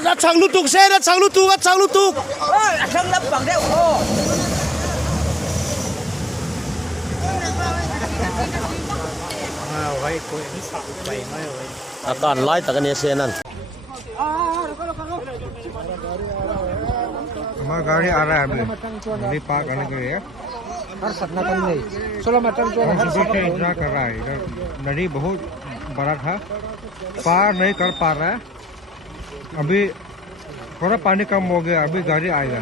Chẳng lưu tục xe đó, chẳng lưu tục, chẳng lưu tục. Chẳng lấp bằng đeo ô. Akan light akan yesenan. हमारा गाड़ी आ रहा है अभी नदी पार करने के लिए हर सपना कम नहीं 16 मीटर जो है सुबह से इंतजार कर रहा है इधर नदी बहुत बड़ा था पार नहीं कर पा रहा है अभी थोड़ा पानी कम हो गया अभी गाड़ी आएगा